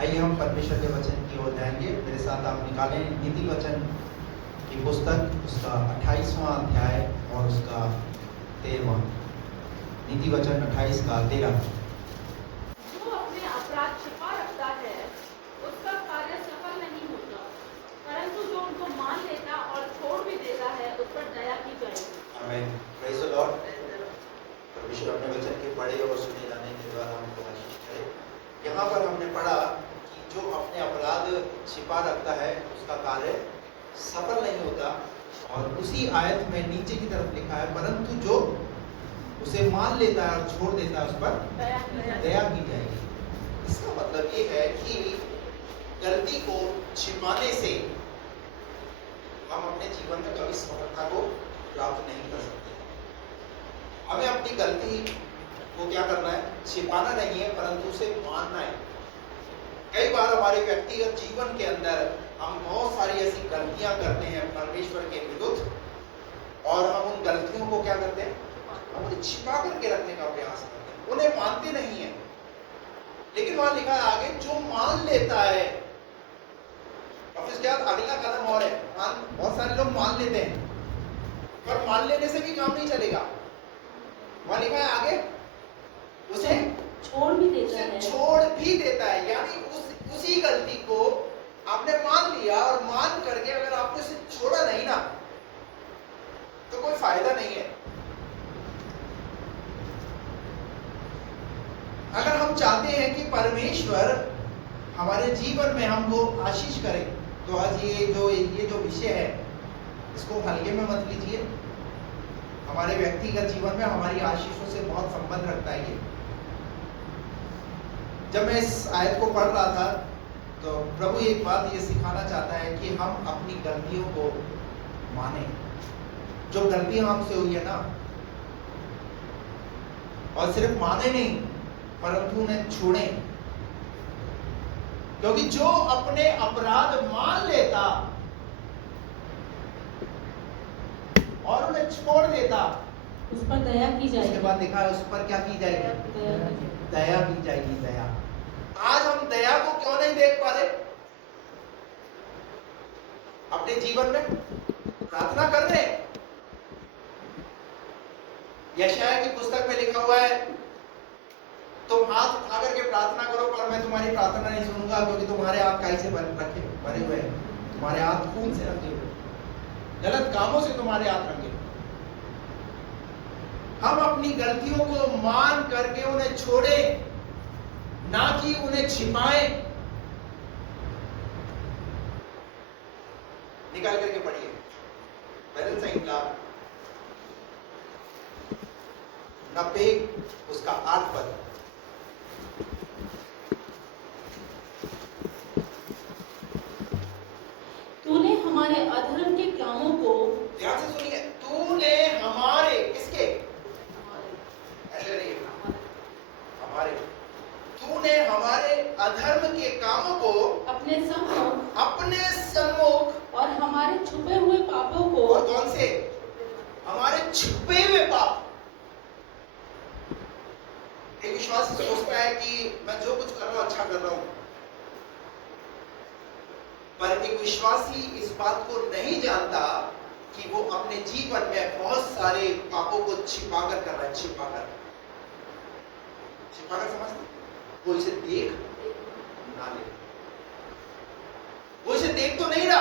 आइए हम परमेश्वर के वचन की ओर जाएंगे। मेरे साथ आप निकालें नीति वचन की पुस्तक, उसका 28वां अध्याय और उसका 13वां। नीति वचन 28 का 13। जो अपने अपराध छिपा रखता है उसका कार्य सफल नहीं होता, परंतु जो उनको मान लेता और छोड़ भी देता है उस पर दया की जाएगी। आमीन। Praise the Lord. परमेश्वर अपने वचन के पढ़े और सुने जाने के द्वारा हमको आशीष करे। यहाँ पर हमने पढ़ा कि जो अपने अपराध छिपा रखता है उसका कार्य सफल नहीं होता, और उसी आयत में नीचे की तरफ लिखा है परंतु जो उसे मान लेता है और छोड़ देता है उस पर दया की जाएगी। इसका मतलब ये है कि गलती को छिपाने से हम अपने जीवन में कभी सफलता को प्राप्त नहीं कर सकते। हमें अपनी गलती को क्या करना है? छिपाना नहीं है, परंतु उसे मानना है। कई बार हमारे व्यक्तिगत जीवन के अंदर हम बहुत सारी ऐसी गलतियां करते हैं परमेश्वर के विरुद्ध, और हम उन गलतियों को क्या करते हैं? हम उन्हें छिपा करके रखने का प्रयास करते हैं, उन्हें मानते नहीं है। लेकिन वहां लिखा है आगे, जो मान लेता है, और फिर क्या अगला कदम और है, बहुत सारे लोग मान लेते हैं, पर मान लेने से भी काम नहीं चलेगा। वहां लिखा है आगे, उसे छोड़ भी देता है। यानी उसी गलती को आपने मान लिया, और मान करके अगर आपने उसे छोड़ा नहीं ना, तो कोई फायदा नहीं है। अगर हम चाहते हैं कि परमेश्वर हमारे जीवन में हमको आशीष करे, तो आज ये जो विषय है इसको हल्के में मत लीजिए। हमारे व्यक्तिगत जीवन में हमारी आशीषों से बहुत संबंध रखता है ये। जब मैं इस आयत को पढ़ रहा था तो प्रभु एक बात ये सिखाना चाहता है कि हम अपनी गलतियों को माने, जो गलतियां हमसे हुई है ना, और सिर्फ माने नहीं परंतु उन्हें छोड़ें। क्योंकि जो अपने अपराध मान लेता और उन्हें छोड़ देता, उस पर दया की जाएगी। उसके बाद लिखा है उस पर क्या की जाएगी? दया की जाएगी। दया। आज हम दया को क्यों नहीं देख पा रहे अपने जीवन में? प्रार्थना कर रहे हैं। यशायाह की पुस्तक में लिखा हुआ है, तुम हाथ उठा करके प्रार्थना करो पर मैं तुम्हारी प्रार्थना नहीं सुनूंगा, क्योंकि तुम्हारे हाथ काई से भरे हुए हैं, तुम्हारे हाथ खून से रंगे हुए, गलत कामों से तुम्हारे हाथ रंगे। हम अपनी गलतियों को मान करके उन्हें छोड़ें, ना कि उन्हें छिपाएं। निकाल करके पढ़िए भजन संहिता 90 उसका 8 पद। तूने हमारे अधर्म के कामों को, ध्यान से सुनिए, तूने हमारे, किसके? ऐसे नहीं, हमारे, तूने हमारे अधर्म के कामों को अपने सम्मुख और हमारे छुपे हुए पापों को, और कौन से? हमारे छुपे हुए पाप। एक विश्वासी सोचता है कि मैं जो कुछ कर रहा हूं अच्छा कर रहा हूं, पर एक विश्वासी इस बात को नहीं जानता कि वो अपने जीवन में बहुत सारे पापों को छिपाकर कर रहा है। छिपाकर समझते? वो इसे देख ना ले, वो इसे देख तो नहीं रहा,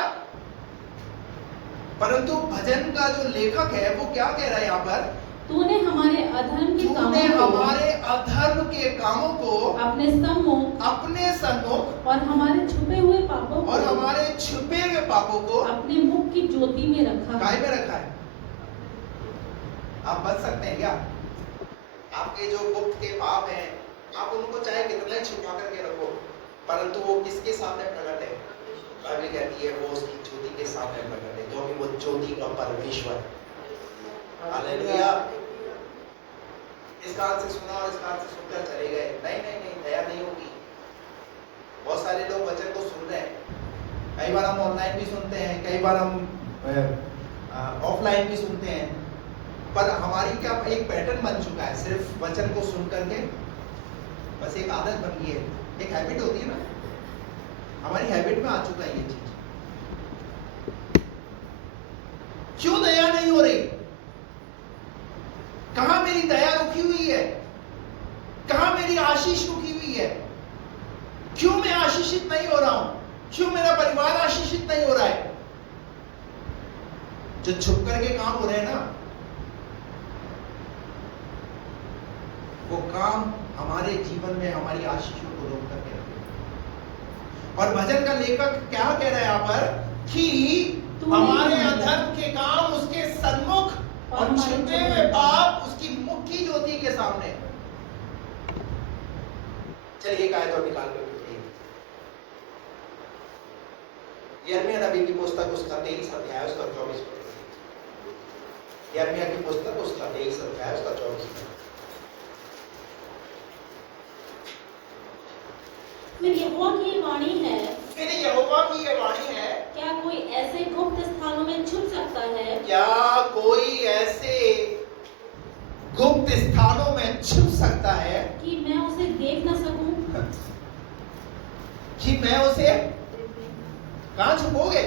परंतु भजन का जो लेखक है वो क्या कह रहा है यहाँ पर? तूने हमारे अधर्म के कामों को अपने सम्मुख और हमारे छुपे हुए पापों को अपने मुख की ज्योति में रखा। काय में रखा है? आप बच सकते हैं क्या? आपके जो गुप्त के पाप हैं, आप उनको चाहे कितना छुपा करके रखो, परंतु वो किसके सामने प्रकट है? बाइबल कहती है वो उसकी ज्योति के सामने प्रकट है, क्योंकि वो ज्योति का परमेश्वर। हालेलुया। इस कान से सुना और इस कान से सुनकर चले गए। नहीं, दया नहीं होगी। बहुत सारे लोग वचन को सुन रहे हैं, कई बार हम ऑनलाइन भी सुनते हैं, कई बार हम ऑफलाइन भी सुनते हैं, पर हमारी क्या एक पैटर्न बन चुका है, सिर्फ वचन को सुन करके बस एक आदत बन गई है, एक हैबिट होती है ना, हमारी हैबिट में आ चुका है ये चीज। क्यों दया नहीं हो रही? कहां मेरी दया रुकी हुई है? कहां मेरी आशीष रुकी हुई है? क्यों मैं आशीषित नहीं हो रहा हूं? क्यों मेरा परिवार आशीषित नहीं हो रहा है? जो छुप करके काम हो रहे हैं ना, वो काम हमारे जीवन में हमारी आशीषों को रोक करके रखें। और भजन का लेखक क्या कह रहा है यहाँ पर कि हमारे अधर्म के काम उसके सन्मुख और छिपे हुए पाप उसकी मुट्ठी ज्योति के सामने। चलिए एक आयत और निकाल कर यिर्मयाह नबी की पुस्तक उसका 23 अध्याय उसका 24 पद। यिर्मयाह की पुस्तक उसका 23 अध्याय उसका 24 पद। फिर यहोवा की ये वाणी है, फिर यहोवा की ये वाणी है, क्या कोई ऐसे गुप्त स्थानों में छुप सकता है? क्या कोई ऐसे गुप्त स्थानों में छुप सकता है कि मैं उसे देख न सकूं? कि मैं उसे कहां छुपोगे?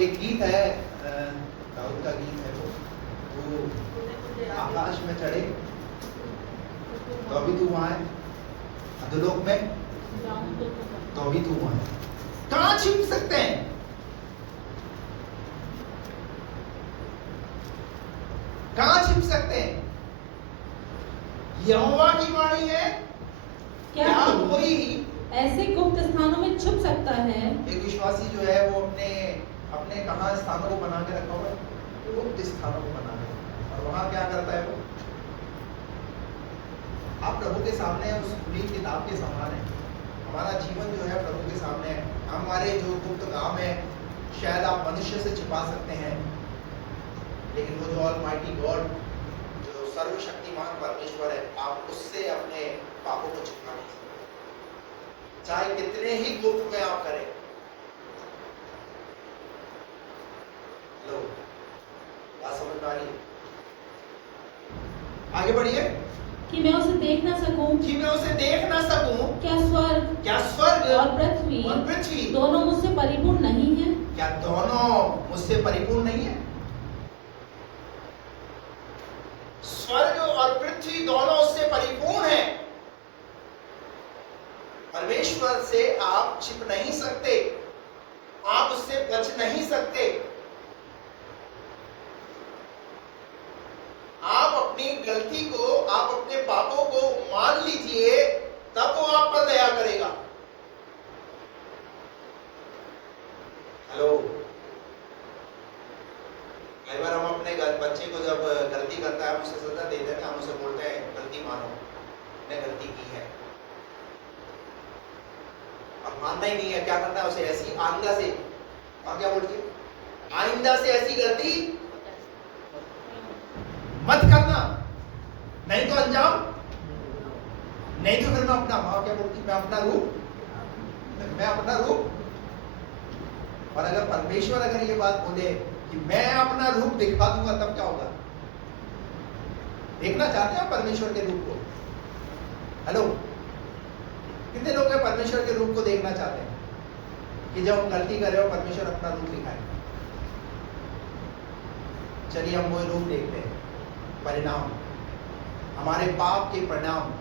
एक गीत है, दाऊद का गीत है, वो आकाश में चढ़े तो अभी तू वहां है, अधोलोक में तो अभी तू वहां है। कहां छिप सकते हैं? कहां छिप सकते हैं? यहोवा की वाणी है, क्या कोई ऐसे गुप्त स्थानों में छुप सकता है? एक विश्वासी जो है वो अपने कहां स्थानों को बना के रखा हुआ है, गुप्त स्थानों को बना के, और वहां क्या करता है वो? आप प्रभु के सामने उस खुली किताब के समान है। हमारा जीवन जो है प्रभु के सामने है। हमारे जो गुप्त काम है शायद आप मनुष्य से छिपा सकते हैं, लेकिन वो जो ऑलमाइटी गॉड, जो सर्वशक्तिमान परमेश्वर है, आप उससे अपने पापों को छिपा नहीं सकते, चाहे कितने ही गुप्त में आप करें। लो, बात समझ में आ रही है? आगे बढ़िए। कि मैं उसे देख ना सकूं, कि मैं उसे देख ना सकूं, क्या स्वर्ग और पृथ्वी दोनों मुझसे परिपूर्ण नहीं है? क्या दोनों मुझसे परिपूर्ण नहीं है? स्वर्ग और पृथ्वी दोनों उससे परिपूर्ण है। परमेश्वर से आप छिप नहीं सकते, आप उससे बच नहीं सकते। आप अपनी गलती को, आप अपने पापों को मान लीजिए, तब वो आप पर दया करेगा। हेलो, कई बार हम अपने बच्चे को जब गलती करता है हम उसे सजा देते हैं, हम उसे बोलते हैं गलती मानो, ने गलती की है। अब मानना ही नहीं है, क्या करना है उसे ऐसी आइंदा से, और क्या बोलिए, आइंदा से ऐसी गलती मत करना, नहीं तो अंजाम, नहीं तो फिर मैं अपना, माँ क्या बोलती, मैं अपना रूप। और अगर परमेश्वर अगर ये बात बोले कि मैं अपना रूप दिखा दूंगा, तब क्या होगा? देखना चाहते हैं परमेश्वर के रूप को? हेलो, कितने लोग हैं परमेश्वर के रूप को देखना चाहते हैं कि जब हम गलती कर रहे हो परमेश्वर अपना रूप दिखाए? चलिए हम वो रूप देखते हैं। परिणाम, हमारे पाप के परिणाम,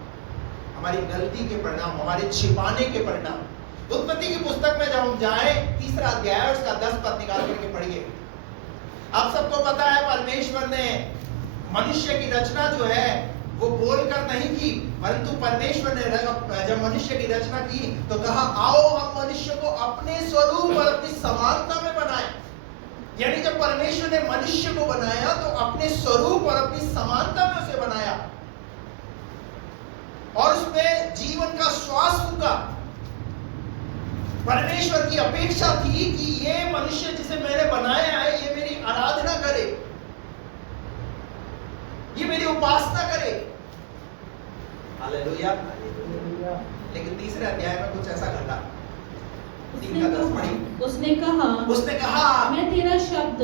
हमारी गलती के परिणाम, हमारे छिपाने के परिणाम। उत्पत्ति की पुस्तक में जब हम जाएं, 3 अध्याय उसका 10 पद निकाल करके पढ़िए। आप सबको पता है परमेश्वर ने मनुष्य की रचना जो है वो बोलकर नहीं की, परंतु परमेश्वर ने जब मनुष्य की रचना की तो कहा आओ हम मनुष्य को अपने स्वरूप और अपनी समानता में बनाएं। यानी जब परमेश्वर ने मनुष्य को बनाया तो अपने स्वरूप और अपनी समानता में उसे बनाया और उसमें जीवन का श्वास फूंका। परमेश्वर की अपेक्षा थी कि ये मनुष्य जिसे मैंने बनाया है ये मेरी आराधना करे, ये मेरी उपासना करे। हालेलुया। लेकिन 3 अध्याय में कुछ ऐसा घटा। उसने कहा मैं तेरा शब्द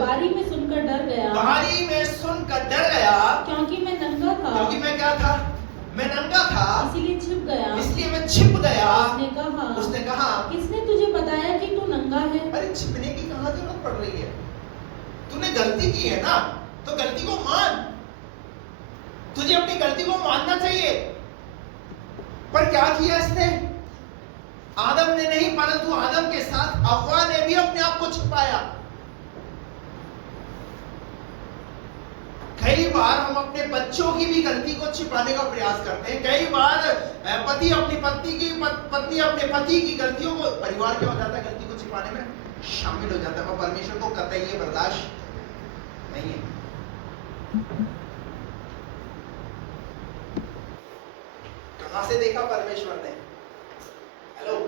बारी में सुनकर डर गया, क्योंकि मैं नंगा था, मैं क्या था? मैं नंगा था, इसलिए छिप गया। इसलिए छिप गया, उसने कहा किसने तुझे बताया कि तू नंगा है? अरे छिपने की कहां जरूरत पड़ रही है? तूने गलती की है ना, तो गलती को मान। तुझे अपनी गलती को मानना चाहिए। पर क्या किया इसने? आदम ने नहीं, परंतु आदम के साथ हव्वा ने भी अपने आप को छिपाया। कई बार हम अपने बच्चों की भी गलती को छिपाने का प्रयास करते हैं। कई बार पति अपनी पत्नी अपने पति की गलतियों को, परिवार क्या हो जाता है, गलती को छिपाने में शामिल हो जाता है। और परमेश्वर को कतई ये बर्दाश्त नहीं है। कहां से देखा परमेश्वर ने? हेलो,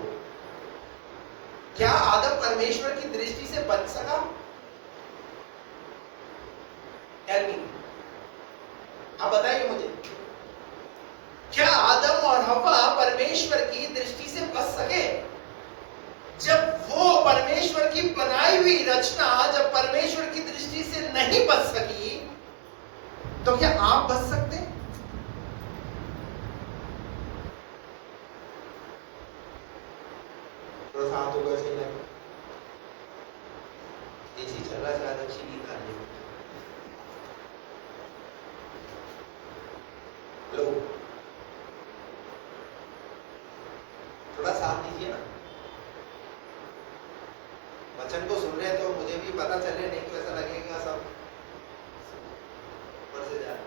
क्या आदम परमेश्वर की दृष्टि से बच सका? Tell me. आप बताइए मुझे, क्या आदम और हव्वा परमेश्वर की दृष्टि से बच सके? जब वो परमेश्वर की बनाई हुई रचना जब परमेश्वर की दृष्टि से नहीं बच सकी, तो क्या आप बच सकते हैं? थोड़ा सा हाथों को ऐसे लगे, ये चीज चल रहा है, शायद अच्छी नींद आ रही है। लो, थोड़ा साथ दीजिए ना। वचन को सुन रहे हैं तो मुझे भी पता चले, नहीं तो ऐसा लगेगा सब ऊपर से जा रहा है।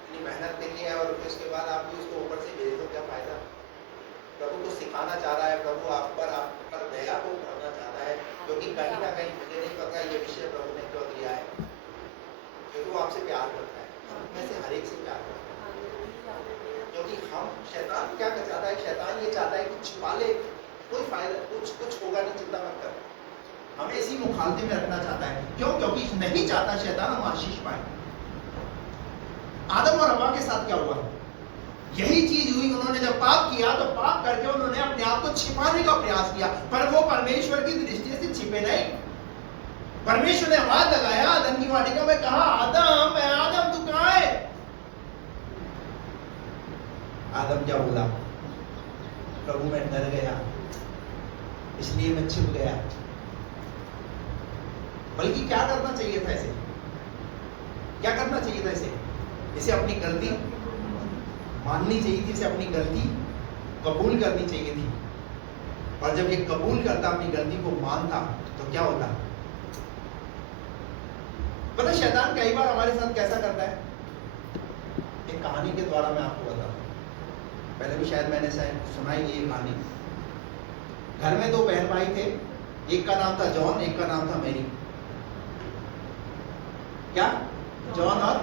इतनी मेहनत करी है और फिर उसके बाद आप भी उसको ऊपर से भेज दो, क्या फायदा? प्रभु को सिखाना चाह रहा है, प्रभु आप पर दया को करना चाहता है, क्योंकि कहीं ना कहीं मुझे नहीं पता ये विषय प्रभु ने क्यों दिया है, क्योंकि वो आपसे प्यार करता है, हम में से हर एक से प्यार करता है। क्योंकि हम, शैतान क्या चाहता है? शैतान ये चाहता है कि छुपा ले, कोई फायदा, कुछ होगा नहीं, चिंता मत कर, हमें इसी मुखालते में रखना चाहता है। क्यों? क्योंकि नहीं चाहता शैतान हम आशीष पाए। आदम और हव्वा के साथ क्या हुआ? यही चीज हुई। उन्होंने जब पाप किया तो पाप करके उन्होंने अपने आप को छिपाने का प्रयास किया, पर वो परमेश्वर की दृष्टि से छिपे नहीं। परमेश्वर ने आवाज लगाया आदम की वाटिका में, कहा आदम, आदम तू कहां है? आदम क्या बोला? प्रभु मैं डर गया, इसलिए मैं छिप गया। बल्कि क्या करना चाहिए था इसे? क्या करना चाहिए था इसे? इसे अपनी गलती माननी चाहिए थी, इसे अपनी गलती कबूल करनी चाहिए थी। और जब ये कबूल करता, अपनी गलती को मानता, तो क्या होता? पता शैतान कई बार हमारे साथ कैसा करता है? एक कहानी के द्वारा मैं आपको बताता हूँ, पहले भी शायद मैंने सुनाई ये कहानी। घर में दो बहन भाई थे, एक का नाम था जॉन, एक का नाम था मैरी। क्या? जॉन और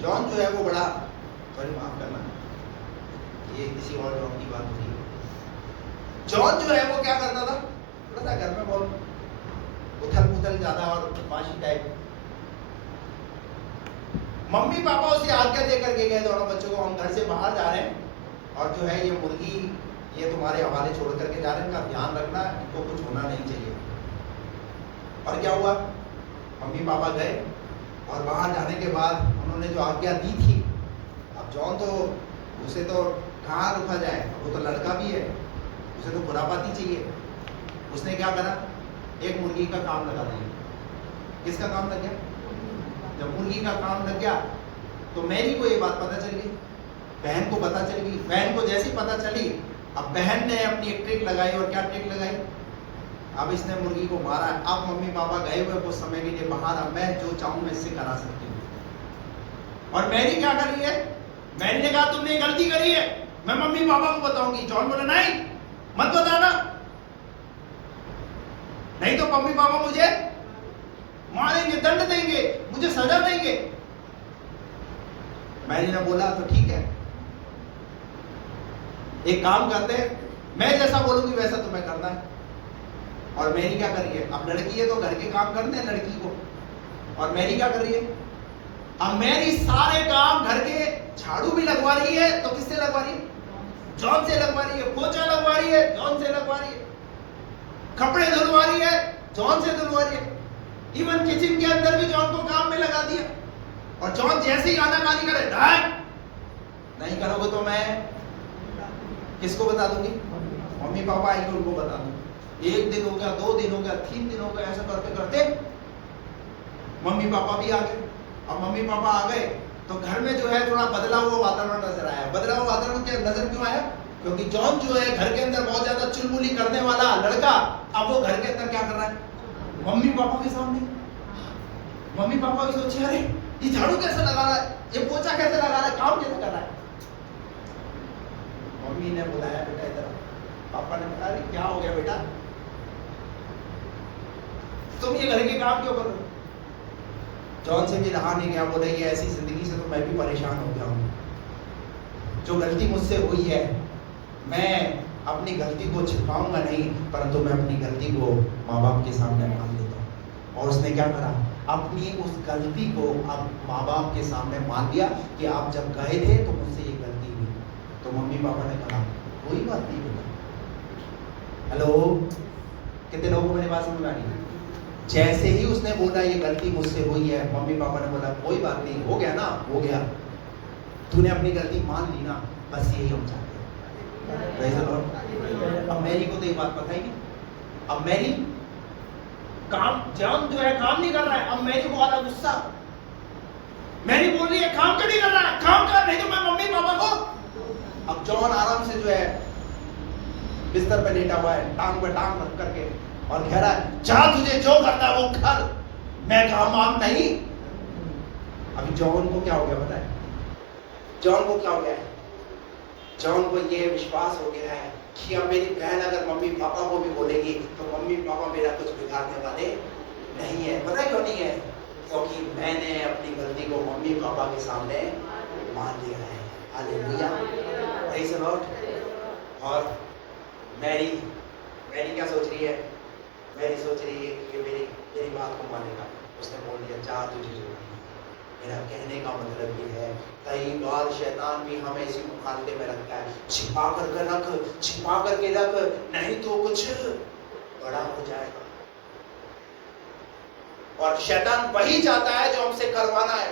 जॉन जो है वो बड़ा, सॉरी माफ करना, ये किसी और जॉन की बात हो रही है। जॉन जो है वो क्या करता था? थोड़ा सा घर में बहुत उथल पुथल ज्यादा और बदमाशी टाइप। मम्मी पापा उसे आज्ञा देकर के गए दोनों बच्चों को, हम घर से बाहर जा रहे हैं और जो है ये मुर्गी ये तुम्हारे हवाले छोड़ करके जा रहे हैं, इनका ध्यान रखना, इनको कुछ होना नहीं चाहिए। और क्या हुआ? मम्मी पापा गए और बाहर जाने के बाद उन्होंने जो आज्ञा दी थी, अब जॉन तो उसे तो कहाँ रुका जाए, वो तो लड़का भी है, उसे तो खुरापाती चाहिए। उसने क्या करा? एक मुर्गी का काम लगा दिया। किसका काम लग गया? जब मुर्गी का काम लग गया तो मैरी को ये बात पता चल गई, बहन को पता चल गई। बहन को जैसी पता चली, अब बहन ने अपनी एक ट्रिक लगाई। और क्या ट्रिक लगाई? अब इसने मुर्गी को मारा। अब मम्मी पापा गए हुए कुछ समय के लिए बाहर, अब मैं जो चाहूं मैं इससे करा सकती हूँ। और मैरी क्या कर रही है? मैरी ने कहा तुमने गलती करी है, मैं मम्मी पापा को बताऊंगी। जॉन बोला नहीं मत बताना, नहीं तो मम्मी पापा मुझे मारेंगे, दंड देंगे, मुझे सजा देंगे। मैरी ने बोला तो ठीक है, एक काम करते हैं, मैं जैसा बोलूंगी वैसा तुम्हें करना है। और मैरी क्या कर रही है? अब लड़की है तो घर के काम करते हैं लड़की को। और मैरी क्या कर रही है? अब मैरी सारे काम घर के, झाड़ू भी लगवा रही है तो किससे लगवा रही है? जॉन से लगवा रही है। पोछा लगवा रही है, जॉन से लगवा रही है। कपड़े धुलवा रही है, जॉन से धुलवा रही है। इवन किचन के अंदर भी जॉन को काम में लगा दिया। और जॉन जैसे ही आनाकानी करे, नहीं करोगे तो मैं किसको बता दूंगी? मम्मी पापा आएंगे उनको बता दूंगी। 1 दिन हो गया, 2 दिन हो गया, 3 दिन हो गया, ऐसा करते करते मम्मी पापा भी आ गए। अब मम्मी पापा आ गए तो घर में जो है थोड़ा बदला हुआ वातावरण नजर आया। बदला हुआ वातावरण क्या नजर क्यों आया? क्योंकि जॉन जो है घर के अंदर बहुत ज्यादा चुलबुली करने वाला लड़का, अब वो घर के अंदर क्या कर रहा है? मम्मी पापा के सामने। मम्मी पापा भी सोचे अरे ये झाड़ू कैसे लगा रहा है, ये पोछा कैसे लगा रहा है, काम कैसे कर रहा है। मम्मी ने बुलाया बेटा इधर। पापा ने बताया क्या हो गया बेटा, तुम ये घर के काम क्यों कर रहे हो? जॉन से भी रहा नहीं गया, बोले ये ऐसी जिंदगी से तो मैं भी परेशान हो गया हूँ। जो गलती मुझसे हुई है मैं अपनी गलती को छिपाऊंगा नहीं, परंतु मैं अपनी गलती को माँ बाप के सामने मान लेता हूँ। और उसने क्या करा? अपनी उस गलती को अब माँ बाप के सामने मान लिया कि आप जब गए थे तो मुझसे ये गलती हुई। तो मम्मी पापा ने कहा कोई बात नहीं बेटा। हेलो, कितने लोगों को मेरी बात समझ आ रही है? जैसे ही उसने बोला ये गलती मुझसे हुई है, मम्मी पापा ने बोला कोई बात नहीं, हो गया ना, हो गया, तूने अपनी गलती मान ली ना, बस यही हम चाहते हैं। अब मैरी को तो ये बात पता ही नहीं। अब मैरी काम, जॉन जो है काम नहीं कर रहा है, अब मैरी को आ रहा गुस्सा। मैरी बोल रही है काम क्यों नहीं कर रहा है, काम कर, नहीं तो मैं मम्मी पापा को। अब जॉन आराम से जो है बिस्तर पे लेटा हुआ है, टांग पे टांग रख करके, और कह रहा है जा तुझे जो करना वो कर, मैं काम वाम नहीं। अभी जॉन को क्या हो गया पता है? जॉन को क्या हो गया है? जॉन को ये विश्वास हो गया है कि अब मेरी बहन अगर मम्मी पापा को भी बोलेगी तो मम्मी पापा मेरा कुछ बिगाड़ने वाले नहीं है। पता है क्यों नहीं है? क्योंकि मैंने अपनी गलती को मम्मी पापा के सामने मान लिया है। Hallelujah, praise the Lord. और मैरी क्या सोच रही है? मैरी सोच रही है कि ये मेरी बात को मानेगा। उसने बोल दिया जा तुझे जो करना। मेरा कहने का मतलब ये है, कई बार शैतान भी हमें इसी मुखालते में रखता है, छिपा करके रख, छिपा करके रख, नहीं तो कुछ बड़ा हो जाएगा। और शैतान वही चाहता है जो हमसे करवाना है।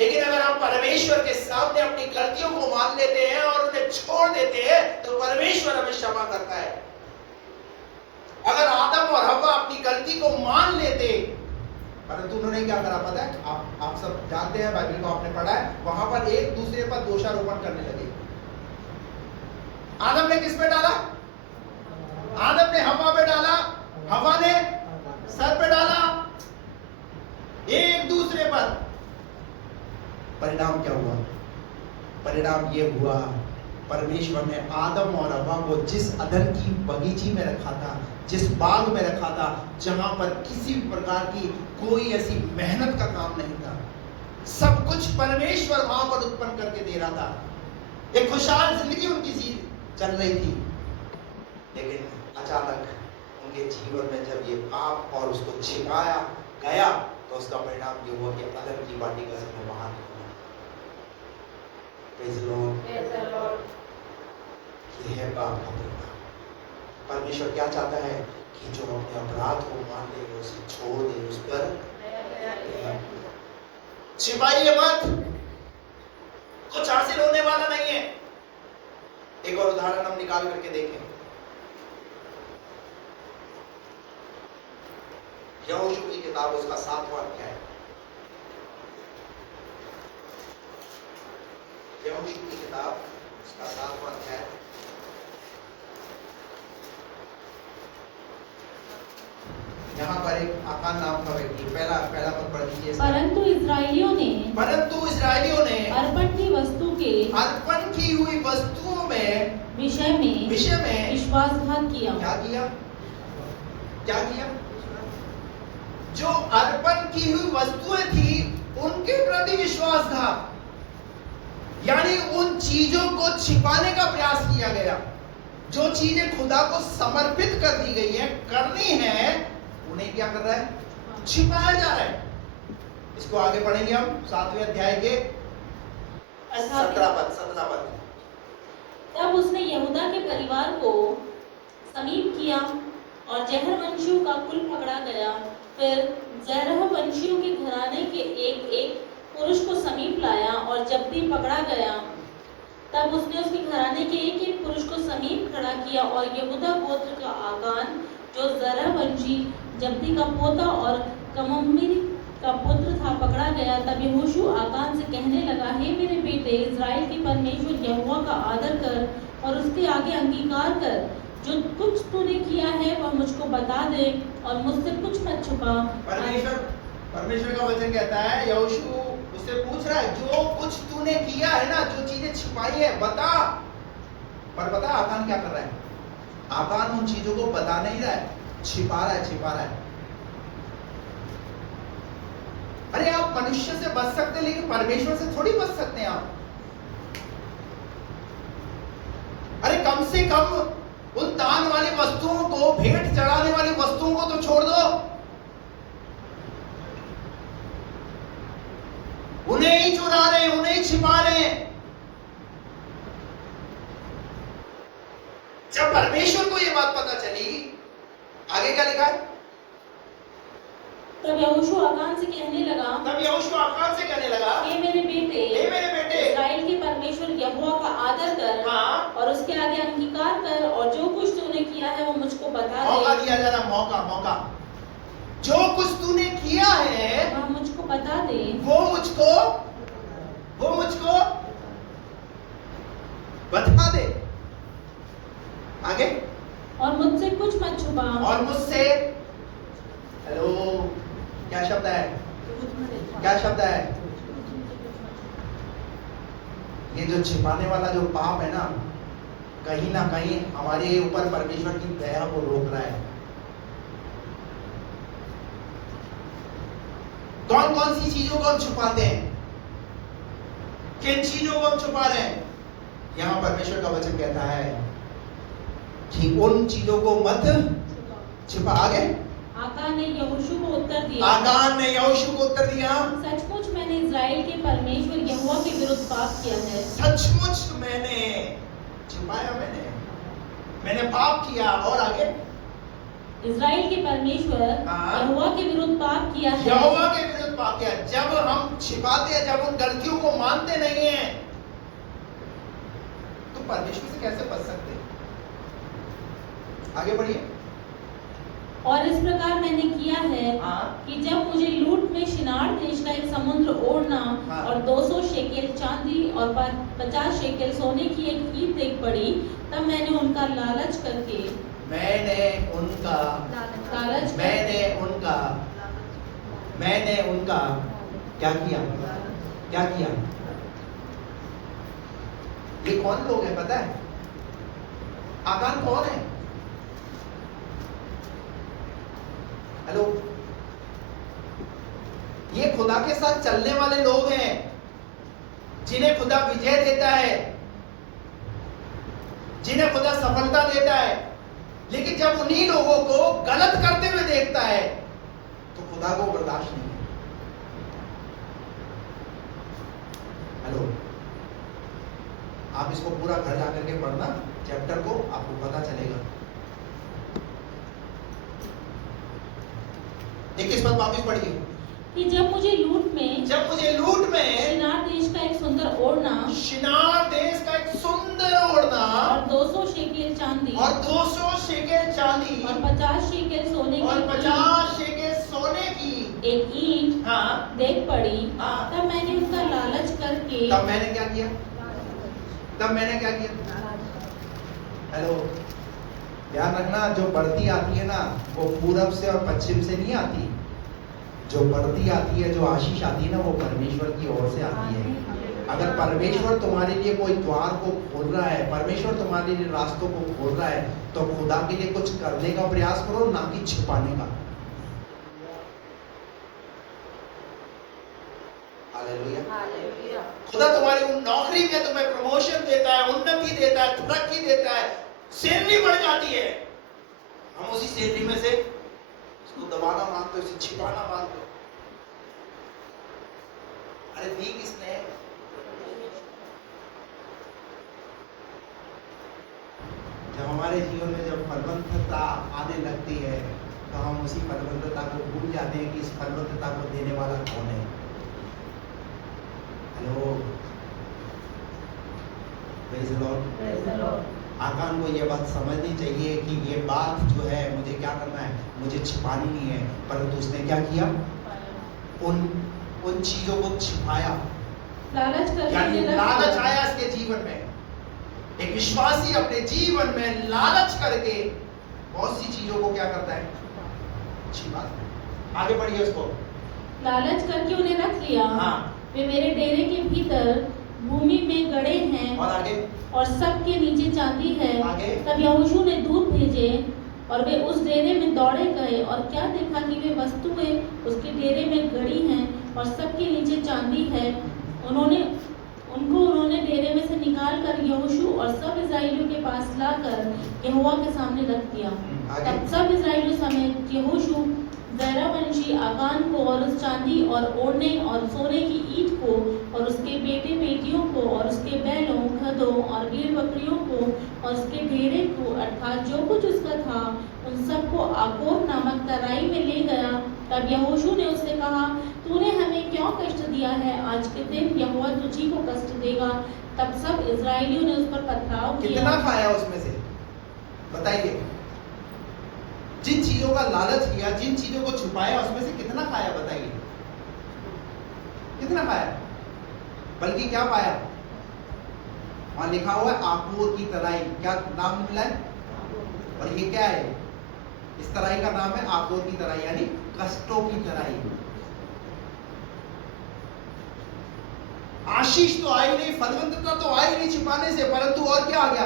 लेकिन अगर हम परमेश्वर के सामने अपनी गलतियों को मान लेते हैं और उन्हें छोड़ देते हैं तो परमेश्वर हमें क्षमा करता है। अगर आदम और हव्वा अपनी गलती को मान लेते, परंतु उन्होंने क्या करा पता है? आप सब जानते हैं, बाइबल को आपने पढ़ा है, वहां पर एक दूसरे पर दोषारोपण करने लगे। आदम ने किस पे डाला? आदम ने हव्वा पे डाला, हव्वा ने सर पे डाला, एक दूसरे पर। परिणाम क्या हुआ? परिणाम ये हुआ, परमेश्वर ने आदम और हव्वा को जिस अदन की बगीची में रखा था, जिस बाग में रखा था, जहां पर किसी प्रकार की कोई ऐसी मेहनत का काम नहीं था, सब कुछ परमेश्वर वहां पर उत्पन्न करके दे रहा था। एक खुशहाल जिंदगी उनकी चल रही थी। लेकिन अचानक उनके जीवन में जब ये पाप और उसको छिपाया गया तो उसका परिणाम ये हुआ कि अदन की वाटिका से बाहर निकला। Praise the Lord. ये है पाप का परिणाम। परमेश्वर क्या चाहता है कि जो अपने अपराध को मान ले, उसे छोड़ दे, उस पर छिपाइए मत, कुछ हासिल होने वाला नहीं है। एक और उदाहरण हम निकाल करके देखें। यहोशू की किताब, उसका 7वां अध्याय। यहोशू की किताब, उसका 7वां अध्याय। यहाँ पर एक आकान नाम का व्यक्ति, पहला पद पढ़ लीजिए। परंतु इस्राएलियों ने अर्पण की हुई वस्तुओं में विषय में विश्वासघात किया। क्या किया? जो अर्पण की हुई वस्तुएं थी उनके प्रति विश्वासघात, यानी उन चीजों को छिपाने का प्रयास किया गया। जो चीजें खुदा को समर्पित कर दी गई है, करनी है, उन्हें क्या कर रहा है? छिपाया जा रहा है। इसको आगे पढ़ेंगे हम 7वें अध्याय के 17 पद। तब उसने यहूदा के परिवार को समीप किया और जहर वंशियों का कुल पकड़ा गया। फिर जरह वंशियों के घराने के एक पुरुष को समीप लाया और जब भी पकड़ा गया तब उसने उसके घराने के एक एक पुरुष को समीप खड़ा किया और यहूदा गोत्र का आकान जो जरा वंशी जब्दी का पोता और कमम्मी का पुत्र था पकड़ा गया। तब यहोशू आकान से कहने लगा, हे मेरे बेटे, इज़राइल के परमेश्वर यहोवा का आदर कर और उसके आगे अंगीकार कर। जो कुछ तूने किया है वह मुझको बता दे और मुझसे कुछ मत छुपा। परमेश्वर का वचन कहता है, यहोशू उससे पूछ रहा है, जो कुछ तूने किया है ना, जो चीजें छिपाई है बता। पर पता आकान क्या कर रहा है? आकान उन चीजों को बता नहीं रहा है, छिपा रहा है। अरे आप मनुष्य से बच सकते, लेकिन परमेश्वर से थोड़ी बच सकते हैं आप। अरे कम से कम उन दान वाली वस्तुओं को, भेंट चढ़ाने वाली वस्तुओं को तो छोड़ दो। उन्हें ही चुरा रहे हैं, उन्हें ही छिपा रहे हैं। जब परमेश्वर को यह बात पता चली, आगे क्या लिखा है? तब यहोशू आकान से कहने लगा, हे मेरे बेटे, इज़राइल के परमेश्वर यहोवा का आदर कर। हाँ। और उसके आगे अंगीकार कर और जो कुछ तूने किया है वो मुझको बता दे। मौका दिया जा रहा, मौका। जो कुछ तूने किया है वह मुझको बता दे। वो मुझको बता दे। आगे, और मुझसे कुछ मत छुपा। और मुझसे, हेलो, क्या शब्द है? ये जो छिपाने वाला जो पाप है ना कहीं हमारे ऊपर परमेश्वर की दया को रोक रहा है। कौन कौन सी चीजों को हम छुपाते हैं? किन चीजों को हम छुपा रहे हैं? यहां परमेश्वर का वचन कहता है कि उन चीजों को मत छुपा। आगे, आकान ने यहोशू को उत्तर दिया, सचमुच मैंने इज़राइल के परमेश्वर यहोवा के विरुद्ध पाप किया है। सचमुच मैंने छुपाया, मैंने पाप किया। और आगे, इज़राइल के परमेश्वर यहोवा के विरुद्ध पाप किया है। जब हम छिपाते हैं, जब उन गलतियों को मानते नहीं हैं, तो परमेश्वर से कैसे बच सकते हैं? आगे बढ़िए। और इस प्रकार मैंने किया है कि जब मुझे लूट में शिनार देश का एक समुद्र ओढ़ना और 200 शेकेल चांदी और 50 शेकेल सोने की एक ईंट देख पड़ी, तब मैंने उनका क्या किया? ये कौन लोग हैं पता है? आकान कौन है? हेलो, ये खुदा के साथ चलने वाले लोग हैं जिन्हें खुदा विजय देता है, जिन्हें खुदा सफलता देता है। लेकिन जब उन्हीं लोगों को गलत करते हुए देखता है तो खुदा को बर्दाश्त नहीं है। हेलो, आप इसको पूरा घर जाकर के पढ़ना, चैप्टर को, आपको पता चलेगा। 21 पद वापस पढ़िए। कि जब मुझे लूट में शिनार देश का एक सुंदर ओढ़ना और 200 शेकेल चांदी और 200 शेकेल चांदी और 50 शेकेल सोने की एक ईंट देख पड़ी, तब मैंने उनका लालच करके तब मैंने क्या किया? हेलो, ध्यान रखना, जो बढ़ती आती है ना वो पूरब से और पश्चिम से नहीं आती। जो बढ़ती आती है, जो आशीष आती है ना, वो परमेश्वर की ओर से आती है। अगर परमेश्वर तुम्हारे लिए कोई द्वार को खोल रहा है, परमेश्वर तुम्हारे लिए रास्तों को खोल रहा है, तो खुदा के लिए कुछ करने का प्रयास करो, ना कि छिपाने का। हालेलुया। खुदा तुम्हारी नौकरी में तुम्हें प्रमोशन देता है, उन्नति देता है, तरक्की देता है, सैलरी बढ़ जाती है। हम उसी सैलरी में से इसको दबाना मांगते हो, इसे छिपाना मांगते हो। अरे दी किसने? जब हमारे जीवन में जब फलवंतता आने लगती है तो हम उसी फलवंतता को भूल जाते हैं कि इस फलवंतता को देने वाला कौन है। Hello, Praise the Lord. आकान को ये बात समझनी चाहिए कि ये बात जो है मुझे क्या करना है, मुझे छिपानी नहीं है, परंतु उसने क्या किया, उन चीजों को छिपाया। यानी लालच आया इसके जीवन में। एक विश्वासी अपने जीवन में लालच करके बहुत सी चीजों को क्या करता है, छिपाता है। आगे बढ़िए उसको। लालच करके उन्हें रख लिया। हाँ। वे मेरे डेरे के भीतर भूमि में गड़े हैं और आगे, और सबके नीचे चांदी है। आगे? तब यहोशू ने दूत भेजे और वे उस डेरे में दौड़े गए और क्या देखा कि वे वस्तुएं उसके डेरे में गड़ी हैं और सबके नीचे चांदी है। उन्होंने डेरे में से निकाल कर यहोशू और सब इस्राएलियों के पास लाकर यहोवा के सामने रख दिया। तब सब इस्राएलियों समेत यहोशू ज़ेरा वंशी आकान को और उस चांदी और ओढ़ने और सोने की ईंट को और उसके बेटे बेटियों को और उसके बैलों, गधों और भेड़ बकरियों को और उसके डेरे को अर्थात जो कुछ उसका था उन सबको आकोर नामक तराई में ले गया। तब यहोशू ने उससे कहा, तूने हमें क्यों कष्ट दिया है? आज के दिन यहोवा तुझी को कष्ट देगा। तब सब इस्राएलियों ने उस पर पथराव किया। कितना खाया उसमें से बताइए? जिन चीजों का लालच किया, जिन चीजों को छुपाया, उसमें से कितना खाया बताइए? कितना खाया? बल्कि क्या पाया? वहां लिखा हुआ है आकोर की तराई। क्या नाम मिला है? और ये क्या है? इस तराई का नाम है आकोर की तराई, यानी कष्टों की तराई। आशीष तो आई नहीं, फलवंतता तो आई नहीं छिपाने से, परंतु और क्या आ गया?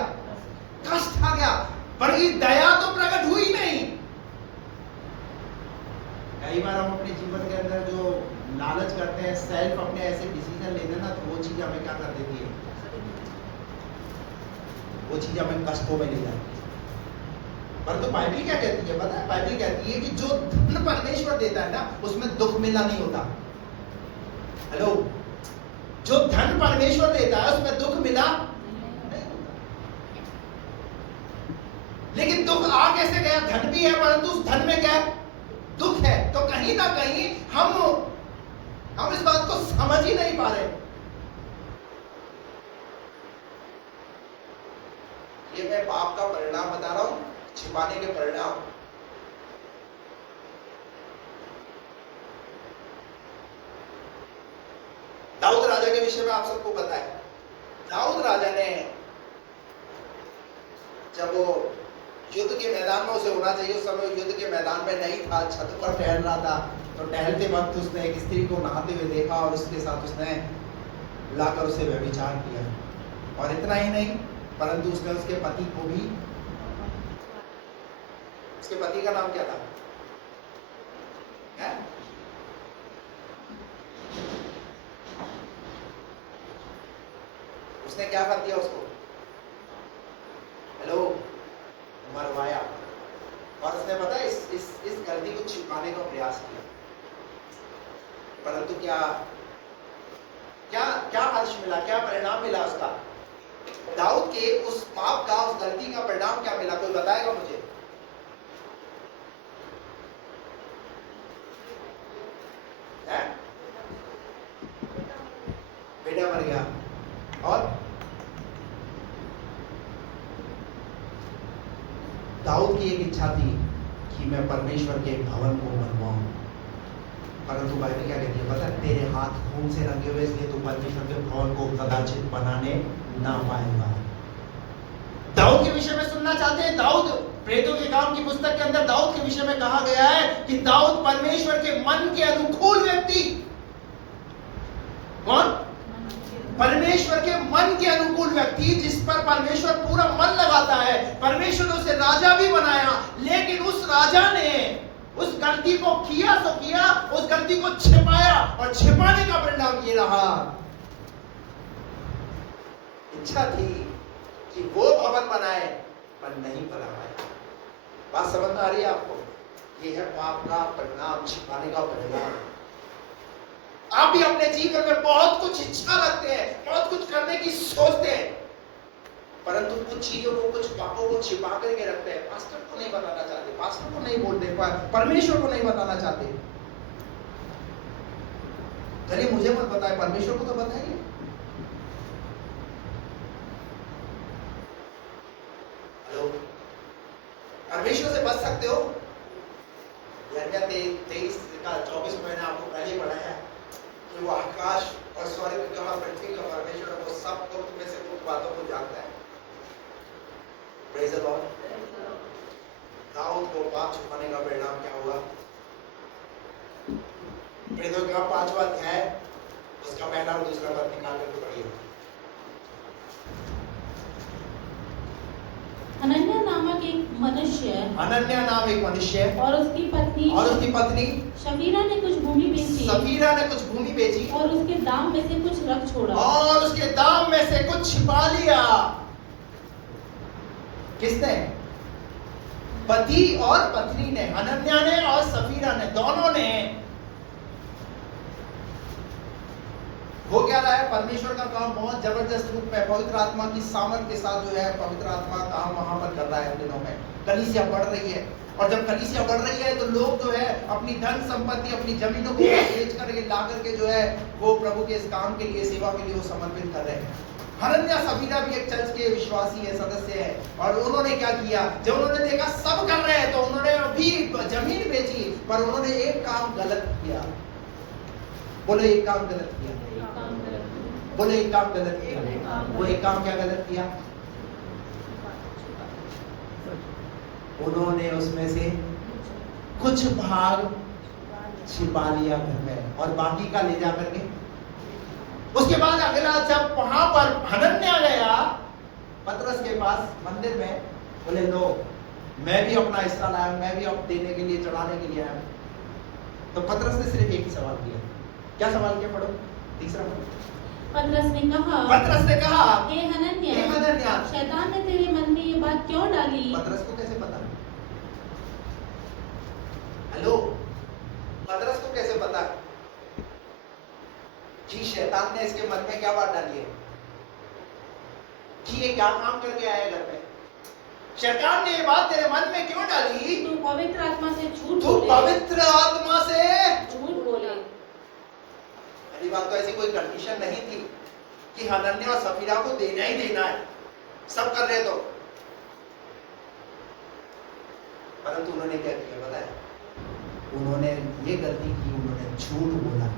कष्ट आ गया। बड़ी दया तो प्रकट हुई नहीं। कई बार हम अपने जीवन के अंदर जो लालच करते हैं, सेल्फ अपने ऐसे डिसीजन लेते हैं ना, तो वो चीज हमें क्या कर देती है? वो चीज हमें कष्टों में ले जाती है। परंतु बाइबल क्या कहती है पता है? बाइबल कहती है कि जो धन परमेश्वर देता है ना, उसमें दुख मिला नहीं होता। हेलो, जो धन परमेश्वर देता है उसमें दुख मिला नहीं होता। लेकिन दुख आ कैसे गया? धन भी है, परंतु उस धन में क्या है? दुख है। तो कहीं ना कहीं हम इस बात को समझ ही नहीं पा रहे। ये मैं पाप का परिणाम बता रहा हूं, छिपाने के परिणाम। दाऊद राजा के विषय में आप सबको पता है। दाऊद राजा ने जब वो युद्ध के मैदान में उसे होना चाहिए, उस समय युद्ध के मैदान में नहीं था, छत पर टहल रहा था। तो टहलते वक्त उसने एक स्त्री को नहाते हुए देखा और उसके साथ उसने लाकर उसे व्यभिचार किया। और इतना ही नहीं, परंतु उसने उसके पति को भी, उसके पति का नाम क्या था? है? उसने क्या कर दिया उसको? हेलो, मरवाया। और उसने पता है इस गलती को छिपाने का प्रयास किया, परंतु क्या क्या क्या हर्ष मिला, क्या परिणाम मिला उसका? दाऊद के उस पाप का, उस गलती का परिणाम क्या मिला? कोई बताएगा मुझे? है? बेटा मर गया। और दाऊद की एक इच्छा थी कि मैं परमेश्वर के भवन को बनवाऊं, परंतु बाइबल क्या कहती है पता है? तेरे हाथ खून से रंगे हुए, इसलिए तू परमेश्वर के भवन को कदाचित बनाने ना पाएगा। दाऊद के विषय में सुनना चाहते हैं? दाऊद, प्रेरितों के काम की पुस्तक के अंदर दाऊद के विषय में कहा गया है कि दाऊद परमेश्वर के मन के अनुकूल व्यक्ति। कौन? परमेश्वर के मन के अनुकूल व्यक्ति, जिस पर परमेश्वर पूरा मन लगाता है। परमेश्वर ने उसे राजा भी बनाया, लेकिन उस राजा ने उस गलती को किया तो किया, उस गलती को छिपाया, और छिपाने का परिणाम ये रहा। इच्छा थी कि वो भवन बनाए, पर नहीं बना पाया। बात समझ में आ रही है आपको? ये है पाप का परिणाम, छिपाने का परिणाम। आप भी अपने जीवन में बहुत कुछ इच्छा रखते हैं, बहुत कुछ करने की सोचते हैं, परंतु कुछ चीजों को, कुछ पापों को छिपा करके रखते हैं। पास्टर को नहीं बताना चाहते, पास्टर को नहीं बोलते, परमेश्वर को नहीं बताना चाहते। चलिए मुझे मत बताए, परमेश्वर को तो बताइए। सकते हो? यिर्मयाह 23 का 24 मैंने आपको पहले ही पढ़ाया कि वो आकाश और स्वर्ग का पृथ्वी का परमेश्वर वो सब गुप्त में से गुप्त बातों को जानता है। Praise the Lord. दाऊद को पाप छुपाने का परिणाम क्या हुआ? प्रेरितों का 5वां अध्याय उसका पहला और दूसरा पद निकाल करके पढ़िए। हनन्याह नामक एक मनुष्य हनन्याह नाम एक मनुष्य और उसकी पत्नी शफीरा ने कुछ भूमि बेची और उसके दाम में से कुछ रख छोड़ा। और उसके दाम में से कुछ छिपा लिया। किसने? पति और पत्नी ने, हनन्याह ने और सफीरा ने, दोनों ने। वो क्या रहा है? परमेश्वर का काम बहुत जबरदस्त रूप में पवित्र आत्मा की सामर्थ के साथ जो है पवित्र आत्मा काम वहां पर कर रहा है। दिनों में कलीसिया बढ़ रही है, और जब कलीसिया बढ़ रही है तो लोग जो है अपनी धन संपत्ति, अपनी जमीनों को बेच करके ला करके जो है वो प्रभु के इस काम के लिए, सेवा के लिए वो समर्पित कर रहे हैं। हनन्याह सफीरा भी एक चर्च के विश्वासी है, सदस्य है, और उन्होंने क्या किया? जब उन्होंने देखा सब कर रहे हैं तो उन्होंने भी जमीन बेची, पर उन्होंने एक काम गलत किया। बोले एक काम गलत किया। बोले एक काम गलत किया। वो एक काम क्या गलत किया? उन्होंने उसमें से कुछ भाग छिपा लिया घर में और बाकी का ले जा करके। उसके बाद अगला जब वहां पर हनन्याह गया पतरस के पास मंदिर में, बोले लो मैं भी अपना हिस्सा लाया, मैं भी अब देने के लिए, चढ़ाने के लिए आया। तो पतरस ने सिर्फ एक ही सवाल किया। क्या सवाल किया? पढ़ो तीसरा। पतरस ने कहा, हे हनन्याह, शैतान ने तेरे मन में ये बात क्यों डाली? पतरस को कैसे पता? हेलो, पतरस को कैसे पता कि शैतान ने इसके मन में क्या बात डाली है, कि ये क्या काम करके आया घर में? शैतान ने ये बात तेरे मन में क्यों डाली? तू पवित्र आत्मा से झूठ बोले। पहली बात तो ऐसी कोई कंडीशन नहीं थी कि हनन्याह और सफीरा को देना ही देना है, सब कर रहे तो। परंतु उन्होंने क्या किया पता है? उन्होंने ये गलती की, उन्होंने झूठ बोला।